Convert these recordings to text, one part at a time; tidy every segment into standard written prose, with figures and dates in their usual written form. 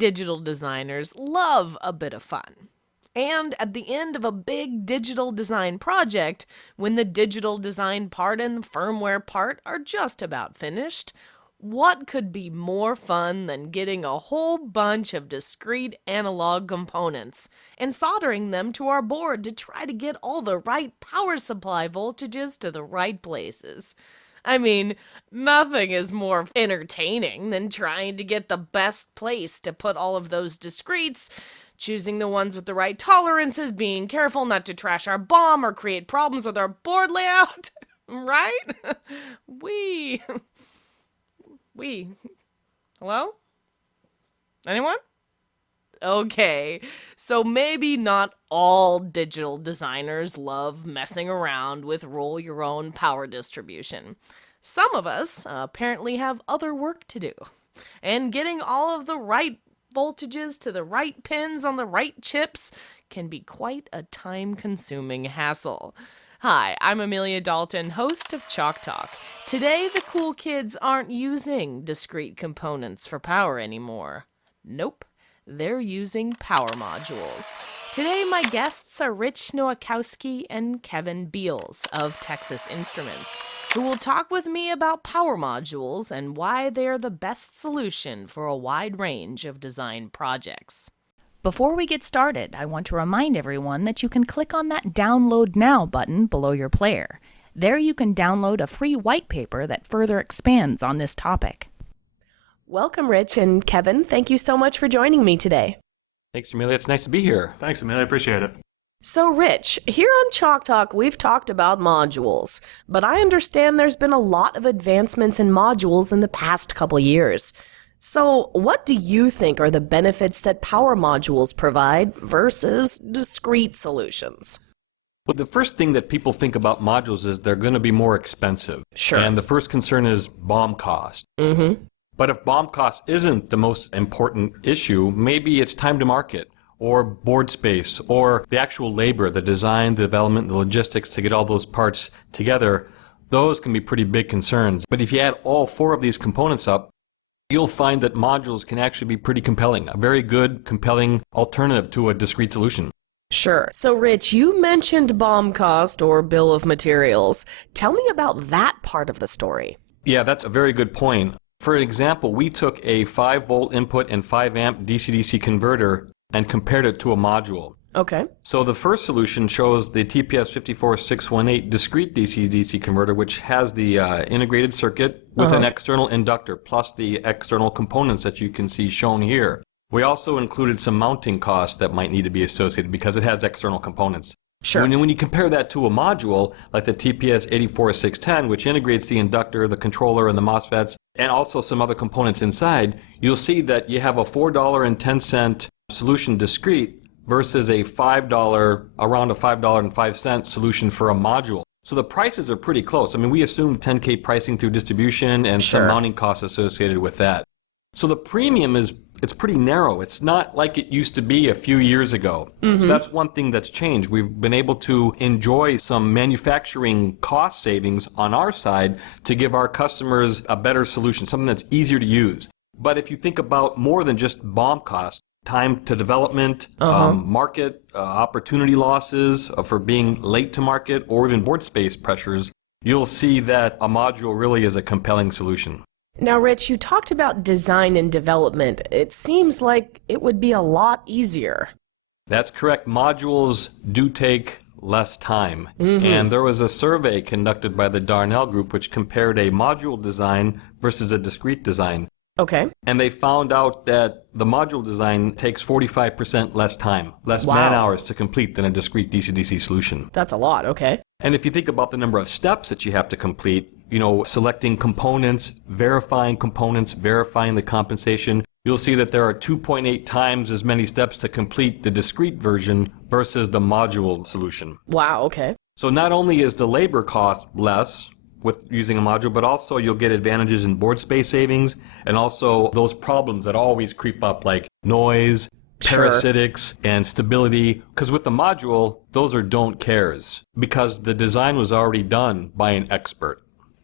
digital designers love a bit of fun. And at the end of a big digital design project, when the digital design part and the firmware part are just about finished, what could be more fun than getting a whole bunch of discrete analog components and soldering them to our board to try to get all the right power supply voltages to the right places? I mean, nothing is more entertaining than trying to get the best place to put all of those discretes, choosing the ones with the right tolerances, being careful not to trash our BOM or create problems with our board layout, right? We. Hello? Anyone? Okay, so maybe not all digital designers love messing around with roll-your-own power distribution. Some of us apparently have other work to do, and getting all of the right voltages to the right pins on the right chips can be quite a time-consuming hassle. Hi, I'm Amelia Dalton, host of Chalk Talk. Today, the cool kids aren't using discrete components for power anymore. Nope. They're using power modules. Today, my guests are Rich Nowakowski and Kevin Beals of Texas Instruments, who will talk with me about power modules and why they're the best solution for a wide range of design projects. Before we get started, I want to remind everyone that you can click on that Download Now button below your player. There you can download a free white paper that further expands on this topic. Welcome, Rich and Kevin. Thank you so much for joining me today. Thanks, Amelia. It's nice to be here. Thanks, Amelia. I appreciate it. So, Rich, here on Chalk Talk, we've talked about modules, but I understand there's been a lot of advancements in modules in the past couple years. So, what do you think are the benefits that power modules provide versus discrete solutions? Well, the first thing that people think about modules is they're going to be more expensive. Sure. And the first concern is BOM cost. Mm-hmm. But if BOM cost isn't the most important issue, maybe it's time to market, or board space, or the actual labor, the design, the development, the logistics to get all those parts together. Those can be pretty big concerns. But if you add all four of these components up, you'll find that modules can actually be pretty compelling, a very good, compelling alternative to a discrete solution. Sure. So, Rich, you mentioned BOM cost or bill of materials. Tell me about that part of the story. Yeah, that's a very good point. For example, we took a 5-volt input and 5-amp DC-DC converter and compared it to a module. Okay. So the first solution shows the TPS54618 discrete DC-DC converter, which has the integrated circuit with an external inductor, plus the external components that you can see shown here. We also included some mounting costs that might need to be associated because it has external components. Sure. When you compare that to a module, like the TPS84610, which integrates the inductor, the controller, and the MOSFETs, and also some other components inside, you'll see that you have a $4.10 solution discrete versus a around a $5.05 solution for a module. So the prices are pretty close. I mean, we assume 10K pricing through distribution and some mounting costs associated with that. So the premium it's pretty narrow. It's not like it used to be a few years ago. Mm-hmm. So that's one thing that's changed. We've been able to enjoy some manufacturing cost savings on our side to give our customers a better solution, something that's easier to use. But if you think about more than just BOM cost, time to development, market opportunity losses for being late to market, or even board space pressures, you'll see that a module really is a compelling solution. Now, Rich, you talked about design and development. It seems like it would be a lot easier. That's correct. Modules do take less time. Mm-hmm. And there was a survey conducted by the Darnell Group which compared a module design versus a discrete design. Okay. And they found out that the module design takes 45% less time, less man hours to complete than a discrete DC-DC solution. That's a lot, okay. And if you think about the number of steps that you have to complete, selecting components, verifying the compensation, you'll see that there are 2.8 times as many steps to complete the discrete version versus the module solution. Wow, okay. So not only is the labor cost less with using a module, but also you'll get advantages in board space savings and also those problems that always creep up like noise, parasitics, and stability. Because with the module, those are don't cares because the design was already done by an expert.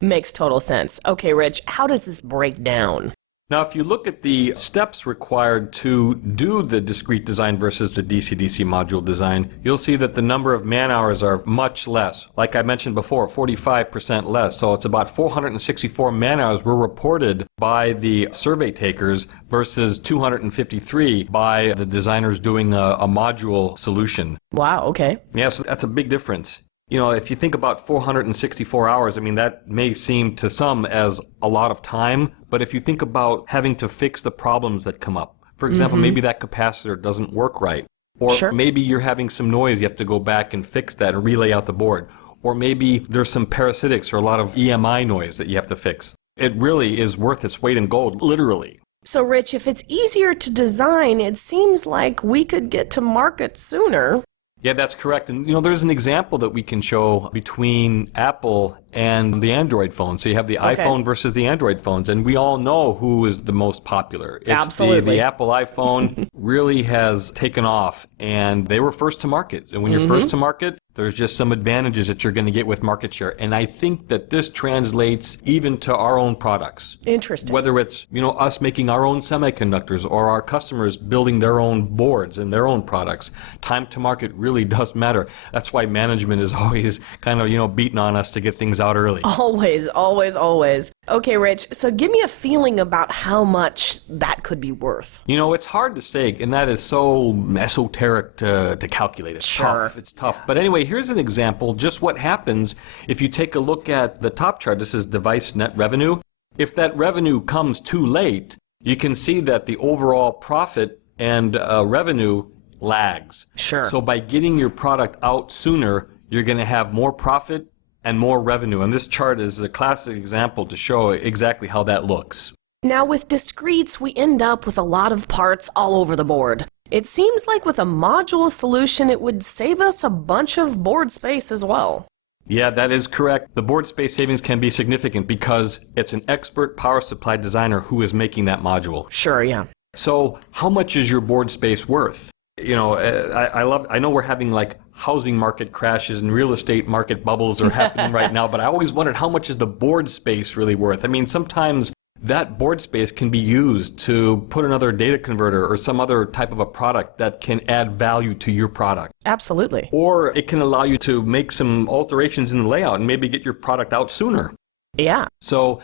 Makes total sense. Okay, Rich, how does this break down? Now, if you look at the steps required to do the discrete design versus the DC-DC module design, you'll see that the number of man hours are much less. Like I mentioned before, 45% less. So it's about 464 man hours were reported by the survey takers versus 253 by the designers doing a module solution. Wow, okay. Yeah, so that's a big difference. If you think about 464 hours, I mean, that may seem to some as a lot of time, but if you think about having to fix the problems that come up, for example, maybe that capacitor doesn't work right, or maybe you're having some noise, you have to go back and fix that and relay out the board, or maybe there's some parasitics or a lot of EMI noise that you have to fix. It really is worth its weight in gold, literally. So, Rich, if it's easier to design, it seems like we could get to market sooner. Yeah, that's correct. And, there's an example that we can show between Apple and the Android phone. So you have the iPhone versus the Android phones, and we all know who is the most popular. Absolutely. The Apple iPhone really has taken off, and they were first to market. And when you're first to market, there's just some advantages that you're going to get with market share. And I think that this translates even to our own products. Interesting. Whether it's, us making our own semiconductors or our customers building their own boards and their own products, time to market really does matter. That's why management is always kind of, beating on us to get things out early. Always, always, always. Okay, Rich, so give me a feeling about how much that could be worth. It's hard to say, and that is so esoteric to calculate. It's tough. It's tough. But anyway, here's an example, just what happens if you take a look at the top chart. This is device net revenue. If that revenue comes too late, you can see that the overall profit and revenue lags. Sure. So by getting your product out sooner, you're going to have more profit and more revenue. And this chart is a classic example to show exactly how that looks. Now, with discretes, we end up with a lot of parts all over the board. It seems like with a module solution, it would save us a bunch of board space as well. Yeah, that is correct. The board space savings can be significant because it's an expert power supply designer who is making that module. Sure, yeah. So how much is your board space worth? I know we're having like housing market crashes and real estate market bubbles are happening right now, but I always wondered, how much is the board space really worth? I mean, sometimes that board space can be used to put another data converter or some other type of a product that can add value to your product. Absolutely. Or it can allow you to make some alterations in the layout and maybe get your product out sooner. Yeah. So,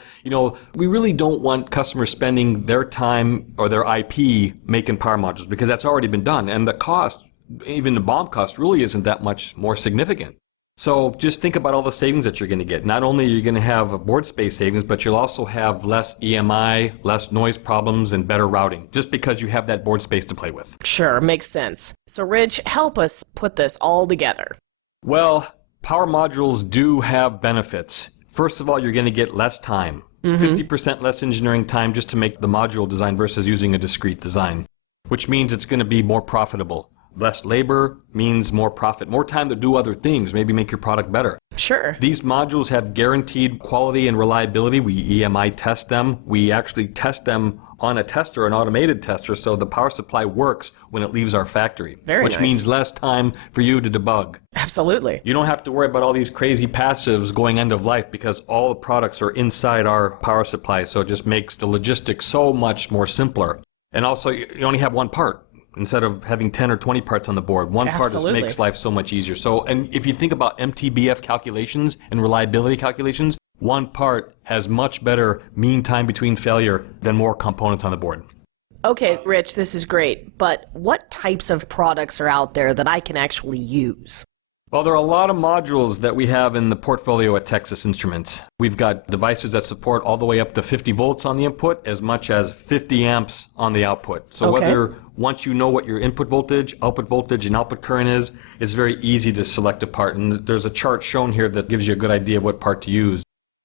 we really don't want customers spending their time or their IP making power modules because that's already been done. And the cost, even the BOM cost, really isn't that much more significant. So just think about all the savings that you're going to get. Not only are you going to have board space savings, but you'll also have less EMI, less noise problems, and better routing, just because you have that board space to play with. Sure, makes sense. So Rich, help us put this all together. Well, power modules do have benefits. First of all, you're going to get less time. 50% less engineering time just to make the module design versus using a discrete design, which means it's going to be more profitable. Less labor means more profit, more time to do other things, maybe make your product better. Sure. These modules have guaranteed quality and reliability. We EMI test them. We actually test them on a tester, an automated tester, so the power supply works when it leaves our factory. Very which nice. means less time for you to debug. Absolutely. You don't have to worry about all these crazy passives going end of life because all the products are inside our power supply, so it just makes the logistics so much more simpler. And also, you only have one part. Instead of having 10 or 20 parts on the board, one part just makes life so much easier. So, and if you think about MTBF calculations and reliability calculations, one part has much better mean time between failure than more components on the board. Okay, Rich, this is great, but what types of products are out there that I can actually use? Well, there are a lot of modules that we have in the portfolio at Texas Instruments. We've got devices that support all the way up to 50 volts on the input, as much as 50 amps on the output. So whether once you know what your input voltage, and output current is, it's very easy to select a part. And there's a chart shown here that gives you a good idea of what part to use.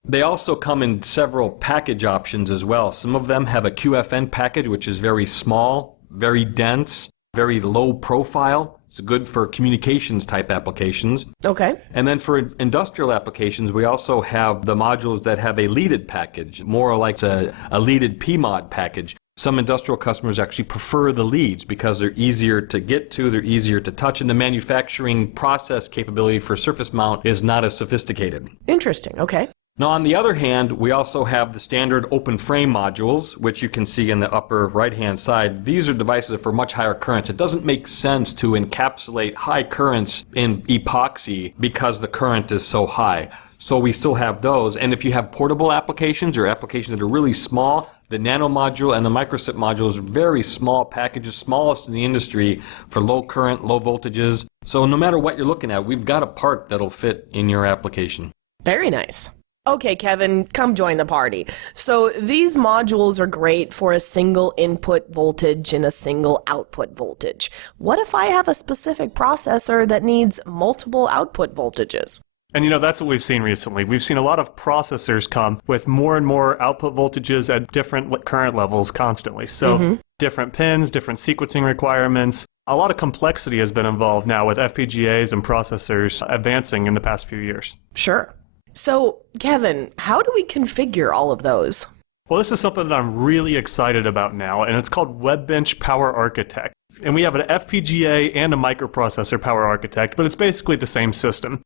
They also come in several package options as well. Some of them have a QFN package, which is very small, very dense, very low profile. It's good for communications type applications. Okay. And then for industrial applications, we also have the modules that have a leaded package, more like a leaded PMOD package. Some industrial customers actually prefer the leads because they're easier to get to, they're easier to touch, and the manufacturing process capability for surface mount is not as sophisticated. Interesting. Okay. Now, on the other hand, we also have the standard open frame modules, which you can see in the upper right-hand side. These are devices for much higher currents. It doesn't make sense to encapsulate high currents in epoxy because the current is so high. So we still have those. And if you have portable applications or applications that are really small, the nano module and the microsip module is very small packages, smallest in the industry for low current, low voltages. So no matter what you're looking at, we've got a part that'll fit in your application. Very nice. Okay, Kevin, come join the party. So these modules are great for a single input voltage and a single output voltage. What if I have a specific processor that needs multiple output voltages? And that's what we've seen recently. We've seen a lot of processors come with more and more output voltages at different current levels constantly. So different pins, different sequencing requirements. A lot of complexity has been involved now with FPGAs and processors advancing in the past few years. Sure. So, Kevin, how do we configure all of those? Well, this is something that I'm really excited about now, and it's called WebBench Power Architect. And we have an FPGA and a microprocessor Power Architect, but it's basically the same system.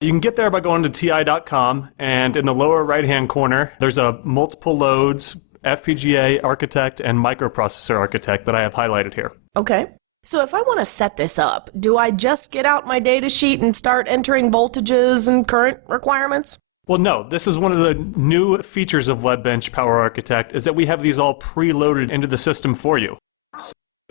You can get there by going to ti.com, and in the lower right-hand corner, there's a multiple loads FPGA Architect and microprocessor Architect that I have highlighted here. Okay. So if I want to set this up, do I just get out my data sheet and start entering voltages and current requirements? Well, no. This is one of the new features of WebBench Power Architect is that we have these all preloaded into the system for you.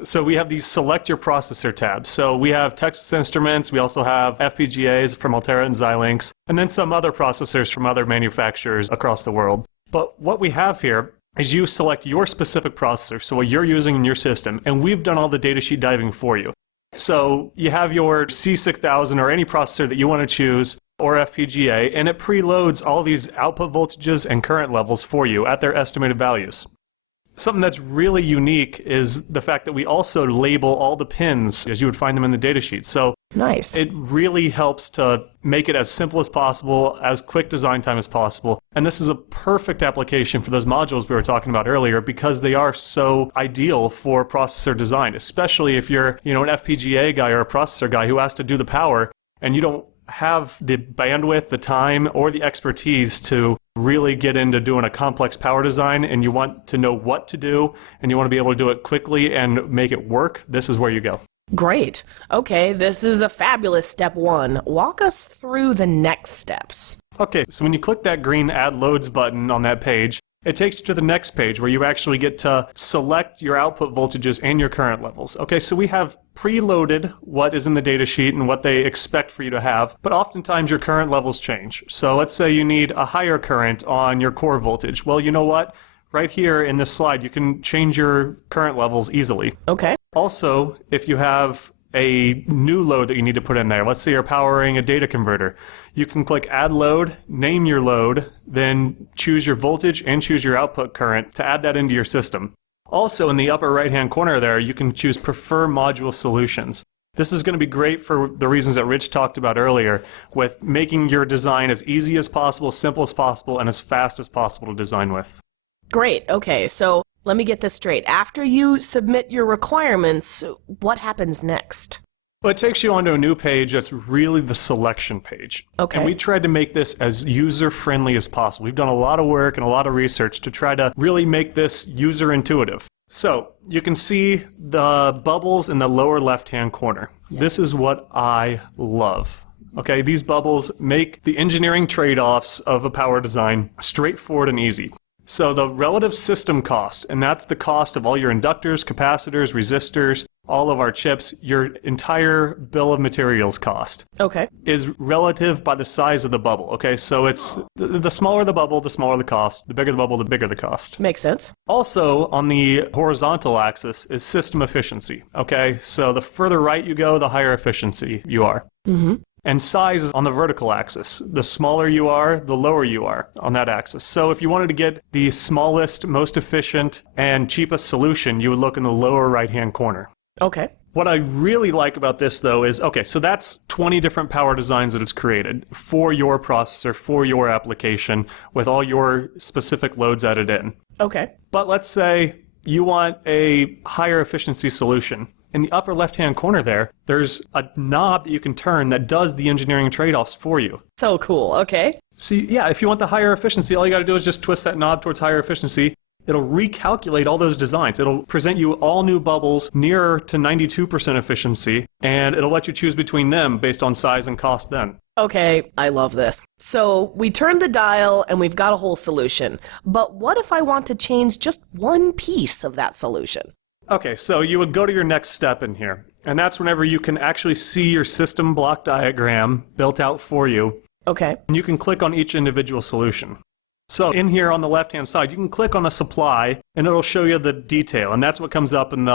So we have these select your processor tabs. So we have Texas Instruments, we also have FPGAs from Altera and Xilinx, and then some other processors from other manufacturers across the world. But what we have here is you select your specific processor, so what you're using in your system, and we've done all the datasheet diving for you. So you have your C6000 or any processor that you want to choose, or FPGA, and it preloads all these output voltages and current levels for you at their estimated values. Something that's really unique is the fact that we also label all the pins as you would find them in the datasheet. So nice. It really helps to make it as simple as possible, as quick design time as possible. And this is a perfect application for those modules we were talking about earlier because they are so ideal for processor design, especially if you're, an FPGA guy or a processor guy who has to do the power and you don't have the bandwidth, the time, or the expertise to really get into doing a complex power design and you want to know what to do and you want to be able to do it quickly and make it work, this is where you go. Great. Okay, this is a fabulous step one. Walk us through the next steps. Okay, so when you click that green Add Loads button on that page, it takes you to the next page where you actually get to select your output voltages and your current levels. Okay, so we have preloaded what is in the data sheet and what they expect for you to have, but oftentimes your current levels change. So let's say you need a higher current on your core voltage. Well, you know what? Right here in this slide, you can change your current levels easily. Okay. Also, if you have a new load that you need to put in there, let's say you're powering a data converter, you can click Add Load, name your load, then choose your voltage and choose your output current to add that into your system. Also, in the upper right-hand corner there, you can choose Prefer Module Solutions. This is going to be great for the reasons that Rich talked about earlier, with making your design as easy as possible, simple as possible, and as fast as possible to design with. Great. Okay, so let me get this straight. After you submit your requirements, what happens next? Well, it takes you onto a new page that's really the selection page. Okay. And we tried to make this as user-friendly as possible. We've done a lot of work and a lot of research to try to really make this user-intuitive. So you can see the bubbles in the lower left-hand corner. Yes. This is what I love. Okay, these bubbles make the engineering trade-offs of a power design straightforward and easy. So the relative system cost, and that's the cost of all your inductors, capacitors, resistors, all of our chips, your entire bill of materials cost. Okay. Is relative by the size of the bubble. Okay, so it's the smaller the bubble, the smaller the cost. The bigger the bubble, the bigger the cost. Makes sense. Also, on the horizontal axis is system efficiency. Okay, so the further right you go, the higher efficiency you are. Mm-hmm. And size is on the vertical axis. The smaller you are, the lower you are on that axis. So if you wanted to get the smallest, most efficient, and cheapest solution, you would look in the lower right-hand corner. Okay. What I really like about this, though, is, okay, so that's 20 different power designs that it's created for your processor, for your application, with all your specific loads added in. Okay. But let's say you want a higher efficiency solution. in the upper left-hand corner there's a knob that you can turn that does the engineering trade-offs for you. So cool. Okay. See, yeah, if you want the higher efficiency, all you got to do is just twist that knob towards higher efficiency. It'll recalculate all those designs. It'll present you all new bubbles nearer to 92% efficiency, and it'll let you choose between them based on size and cost then. Okay, I love this. So we turned the dial and we've got a whole solution. But what if I want to change just one piece of that solution? Okay, so you would go to your next step in here, and that's whenever you can actually see your system block diagram built out for you. Okay. And you can click on each individual solution. So in here on the left-hand side, you can click on the supply, and it'll show you the detail, and that's what comes up in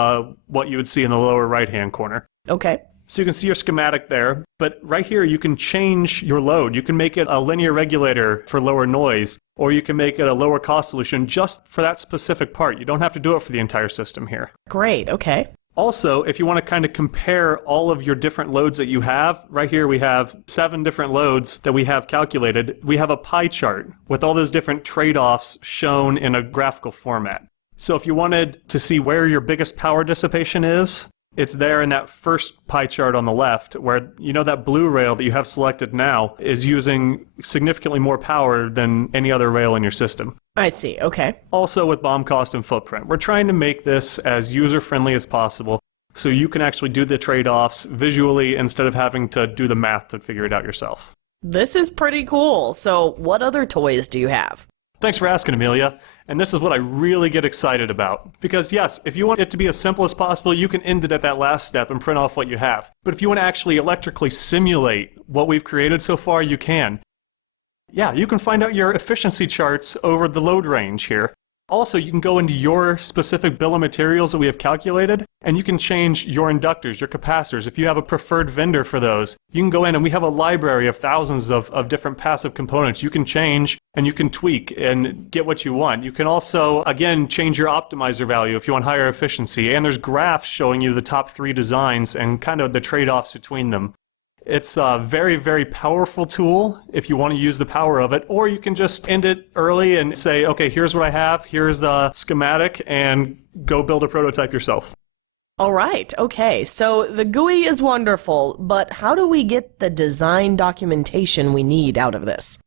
what you would see in the lower right-hand corner. Okay. So you can see your schematic there, but right here you can change your load. You can make it a linear regulator for lower noise, or you can make it a lower cost solution just for that specific part. You don't have to do it for the entire system here. Great, okay. Also, if you want to kind of compare all of your different loads that you have, right here we have 7 different loads that we have calculated. We have a pie chart with all those different trade-offs shown in a graphical format. So if you wanted to see where your biggest power dissipation is, it's there in that first pie chart on the left, where you know that blue rail that you have selected now is using significantly more power than any other rail in your system. I see, okay. Also with BOM cost and footprint, we're trying to make this as user-friendly as possible so you can actually do the trade-offs visually instead of having to do the math to figure it out yourself. This is pretty cool. So what other toys do you have? Thanks for asking, Amelia. And this is what I really get excited about. Because yes, if you want it to be as simple as possible, you can end it at that last step and print off what you have. But if you want to actually electrically simulate what we've created so far, you can. Yeah, you can find out your efficiency charts over the load range here. Also, you can go into your specific bill of materials that we have calculated, and you can change your inductors, your capacitors. If you have a preferred vendor for those, you can go in and we have a library of thousands of different passive components. You can change and you can tweak and get what you want. You can also, again, change your optimizer value if you want higher efficiency. And there's graphs showing you the top 3 designs and kind of the trade-offs between them. It's a very, very powerful tool if you want to use the power of it, or you can just end it early and say, okay, here's what I have, here's the schematic, and go build a prototype yourself. All right, okay, so the GUI is wonderful, but how do we get the design documentation we need out of this?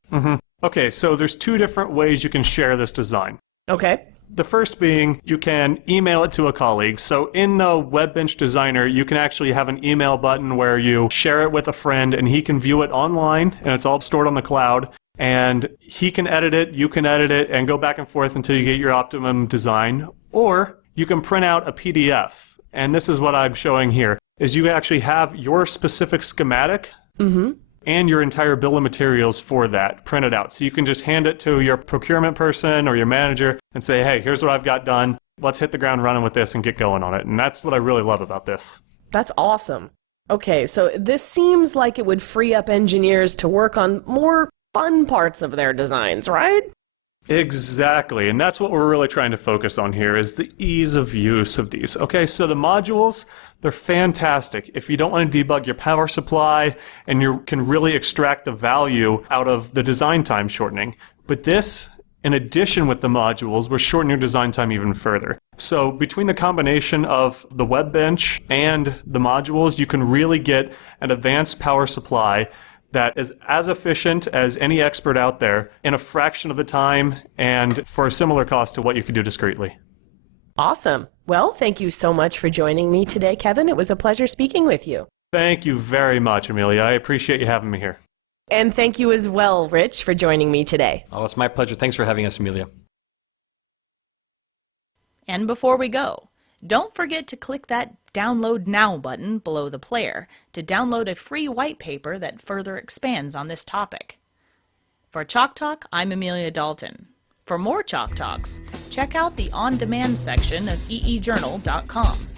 Okay, so there's 2 different ways you can share this design. Okay. The first being you can email it to a colleague. So in the WebBench Designer, you can actually have an email button where you share it with a friend and he can view it online and it's all stored on the cloud. And he can edit it, you can edit it, and go back and forth until you get your optimum design. Or you can print out a PDF. And this is what I'm showing here, is you actually have your specific schematic and your entire bill of materials for that printed out. So you can just hand it to your procurement person or your manager and say, hey, here's what I've got done. Let's hit the ground running with this and get going on it. And that's what I really love about this. That's awesome. Okay, so this seems like it would free up engineers to work on more fun parts of their designs, right? Exactly, and that's what we're really trying to focus on here is the ease of use of these. Okay, so the modules, they're fantastic if you don't want to debug your power supply and you can really extract the value out of the design time shortening. But this, in addition with the modules, we're shortening your design time even further. So between the combination of the WebBench and the modules, you can really get an advanced power supply that is as efficient as any expert out there in a fraction of the time and for a similar cost to what you could do discretely. Awesome. Well, thank you so much for joining me today, Kevin. It was a pleasure speaking with you. Thank you very much, Amelia. I appreciate you having me here. And thank you as well, Rich, for joining me today. Oh, it's my pleasure. Thanks for having us, Amelia. And before we go, don't forget to click that Download Now button below the player to download a free white paper that further expands on this topic. For Chalk Talk, I'm Amelia Dalton. For more Chalk Talks, check out the on-demand section of eejournal.com.